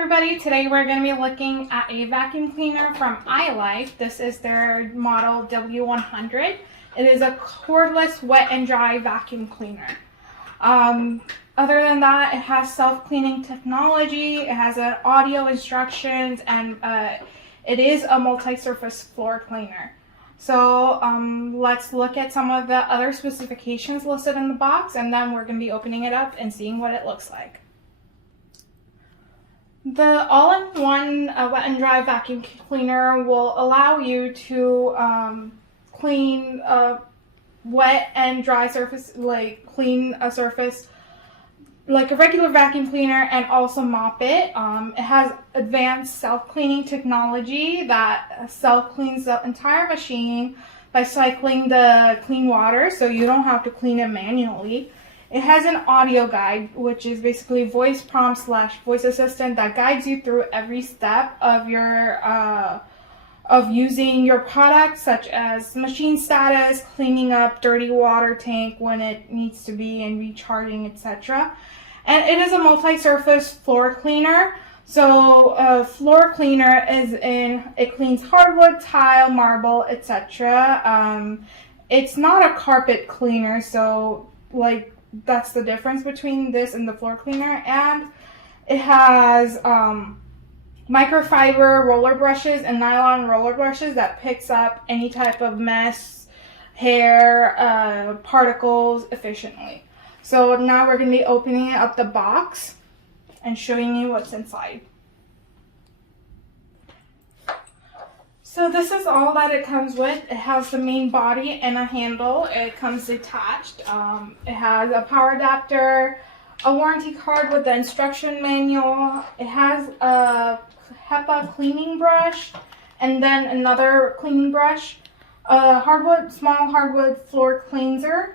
everybody, today we're going to be looking at a vacuum cleaner from ILIFE. This is their model W100. It is a cordless wet and dry vacuum cleaner. Other than that, it has self-cleaning technology, it has an audio instructions, and it is a multi-surface floor cleaner. So let's look at some of the other specifications listed in the box, and then we're going to be opening it up and seeing what it looks like. The all-in-one wet and dry vacuum cleaner will allow you to clean wet and dry surface, like clean a surface like a regular vacuum cleaner and also mop it. It has advanced self-cleaning technology that self-cleans the entire machine by cycling the clean water, so you don't have to clean it manually. It has an audio guide, which is basically voice prompt / voice assistant that guides you through every step of your of using your product, such as machine status, cleaning up dirty water tank when it needs to be, and recharging, etc. And it is a multi-surface floor cleaner. So a floor cleaner it cleans hardwood, tile, marble, etc. It's not a carpet cleaner, so like that's the difference between this and the floor cleaner. And it has microfiber roller brushes and nylon roller brushes that picks up any type of mess, hair, particles efficiently. So now we're going to be opening up the box and showing you what's inside. So this is all that it comes with. It has the main body and a handle. It comes detached. It has a power adapter, a warranty card with the instruction manual. It has a HEPA cleaning brush and then another cleaning brush, a small hardwood floor cleanser.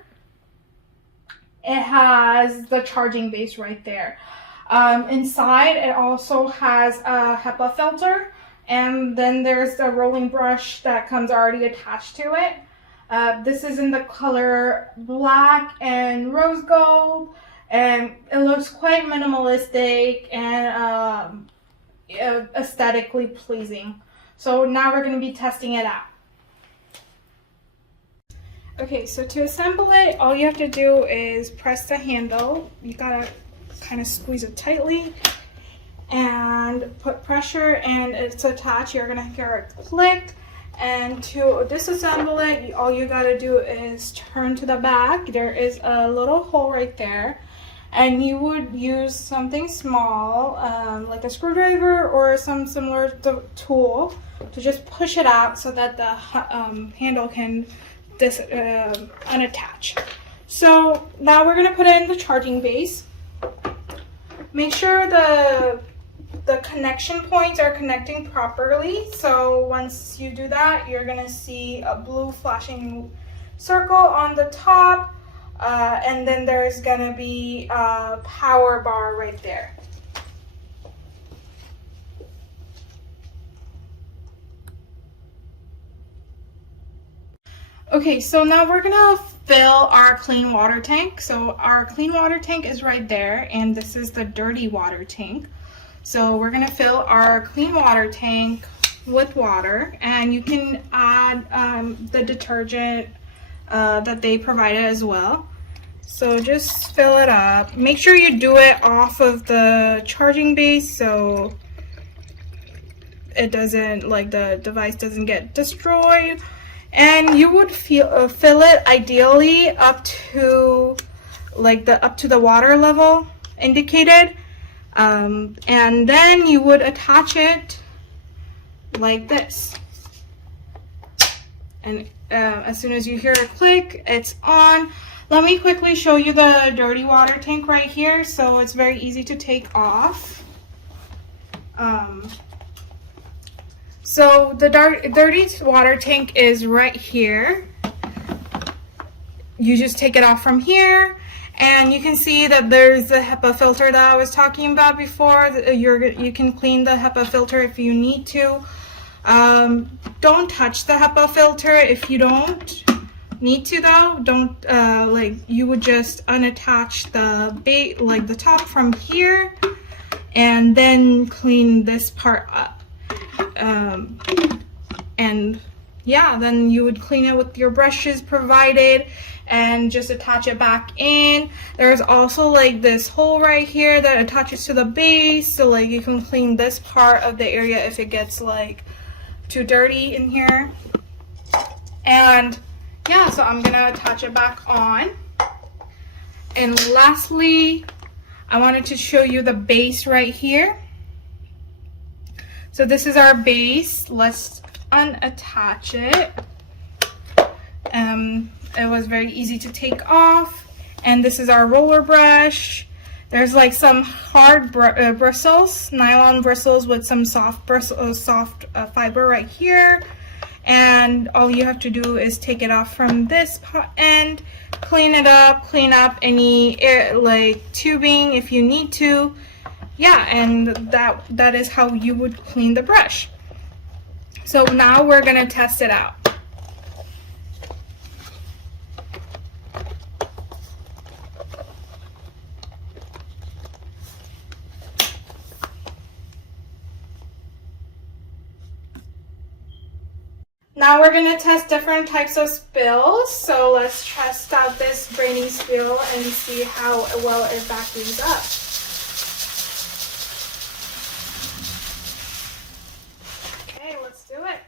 It has the charging base right there. Inside it also has a HEPA filter. And then there's the rolling brush that comes already attached to it. This is in the color black and rose gold, and it looks quite minimalistic and aesthetically pleasing. So now we're going to be testing it out. Okay, so to assemble it, all you have to do is press the handle. You gotta kind of squeeze it tightly and put pressure, and it's attached. You're gonna hear it click. And to disassemble it, all you gotta do is turn to the back. There is a little hole right there, and you would use something small, like a screwdriver or some similar tool, to just push it out so that the handle can unattach. So now we're gonna put it in the charging base. Make sure the connection points are connecting properly. So once you do that, you're gonna see a blue flashing circle on the top, and then there's gonna be a power bar right there. Okay, so now we're gonna fill our clean water tank. So our clean water tank is right there, and this is the dirty water tank. So we're gonna fill our clean water tank with water, and you can add the detergent that they provided as well. So just fill it up. Make sure you do it off of the charging base so it doesn't, like, the device doesn't get destroyed. And you would fill it ideally up to the water level indicated. And then you would attach it like this, and as soon as you hear a click, it's on. Let me quickly show you the dirty water tank right here, so it's very easy to take off. So the dirty water tank is right here. You just take it off from here, and you can see that there's the HEPA filter that I was talking about before. You can clean the HEPA filter if you need to. Don't touch the HEPA filter if you don't need to, though. Don't you would just unattach the top from here, and then clean this part up. And yeah, then you would clean it with your brushes provided and just attach it back in. There's also like this hole right here that attaches to the base, so like you can clean this part of the area if it gets like too dirty in here. And yeah, so I'm gonna attach it back on. And lastly, I wanted to show you the base right here. So this is our base. Let's unattach it. It was very easy to take off. And this is our roller brush. There's like some hard bristles, nylon bristles with some soft fiber right here. And all you have to do is take it off from this end, clean it up, clean up any like tubing if you need to. Yeah, and that is how you would clean the brush. So now we're gonna test it out. Now we're gonna test different types of spills. So let's test out this grainy spill and see how well it vacuums up. Okay, let's do it.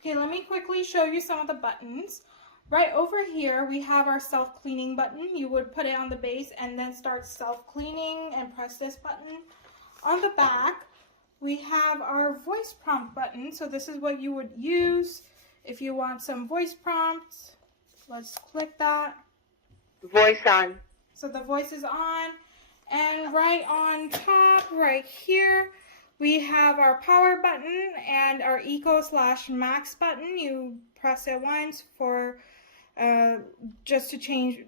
Okay, let me quickly show you some of the buttons. Right over here, we have our self-cleaning button. You would put it on the base and then start self-cleaning and press this button. On the back, we have our voice prompt button. So this is what you would use if you want some voice prompts. Let's click that. Voice on. So the voice is on. And right on top, right here, we have our power button and our eco/max button. You press it once for just to change.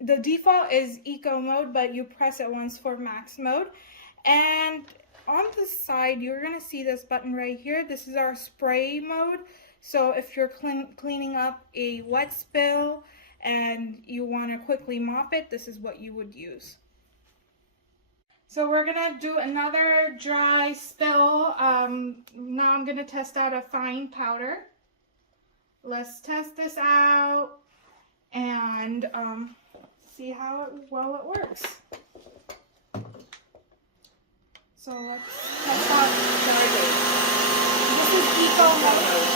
The default is eco mode, but you press it once for max mode. And on the side, you're gonna see this button right here. This is our spray mode. So if you're cleaning up a wet spill and you want to quickly mop it, this is what you would use. So we're gonna do another dry spill. Now I'm gonna test out a fine powder. Let's test this out and see how well it works. So let's test out the base. This is eco mode.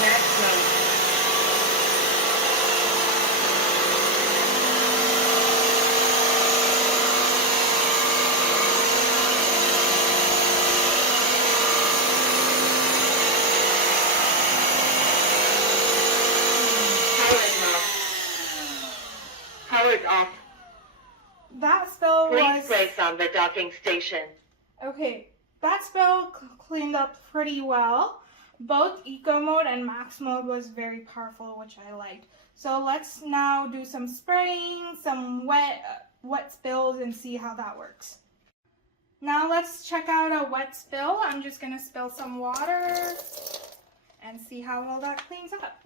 Max mode. Powered off. That spill Please place on the docking station. Okay, that spill cleaned up pretty well. Both eco mode and max mode was very powerful, which I liked. So let's now do some spraying, some wet spills, and see how that works. Now let's check out a wet spill. I'm just gonna spill some water and see how well that cleans up.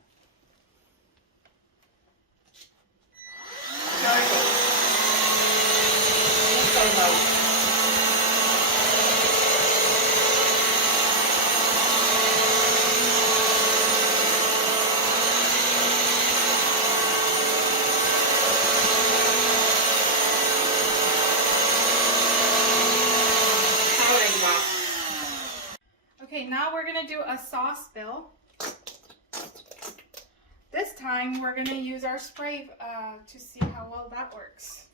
do a sauce spill. This time we're gonna use our spray to see how well that works.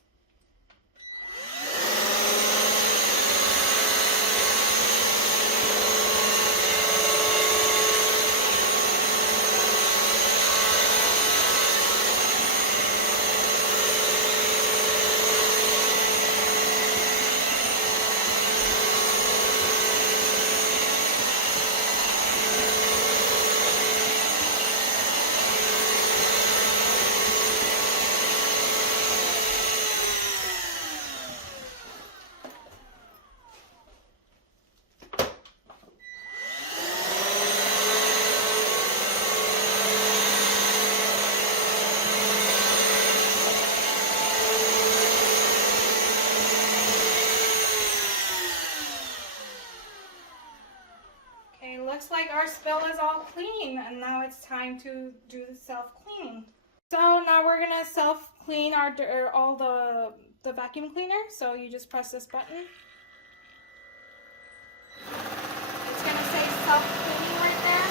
Looks like our spill is all clean, and now it's time to do the self-cleaning. So now we're gonna self-clean all the vacuum cleaner. So you just press this button. It's gonna say self-cleaning right there.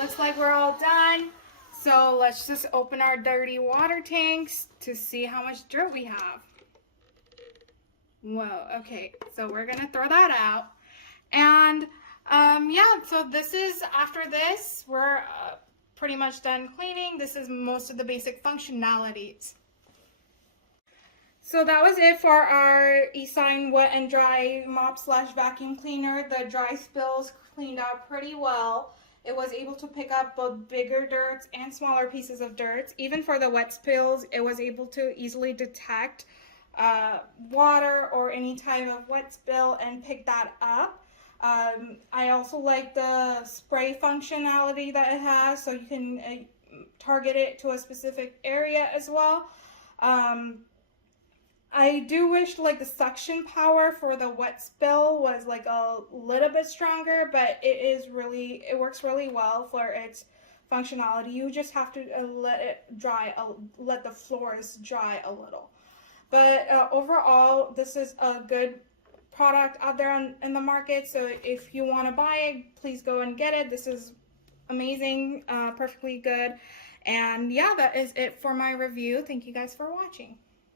Looks like we're all done. So let's just open our dirty water tanks to see how much dirt we have. Whoa, okay, so we're gonna throw that out. And yeah, so this is, after this, we're pretty much done cleaning. This is most of the basic functionalities. So that was it for our EASINE wet and dry mop / vacuum cleaner. The dry spills cleaned out pretty well. It was able to pick up both bigger dirts and smaller pieces of dirt. Even for the wet spills, it was able to easily detect water or any type of wet spill and pick that up. I also like the spray functionality that it has, so you can target it to a specific area as well. I do wish like the suction power for the wet spill was like a little bit stronger, but it works really well for its functionality. You just have to let it dry, let the floors dry a little. But overall, this is a good product out there in the market. So if you want to buy it, please go and get it. This is amazing, perfectly good. And yeah, that is it for my review. Thank you guys for watching.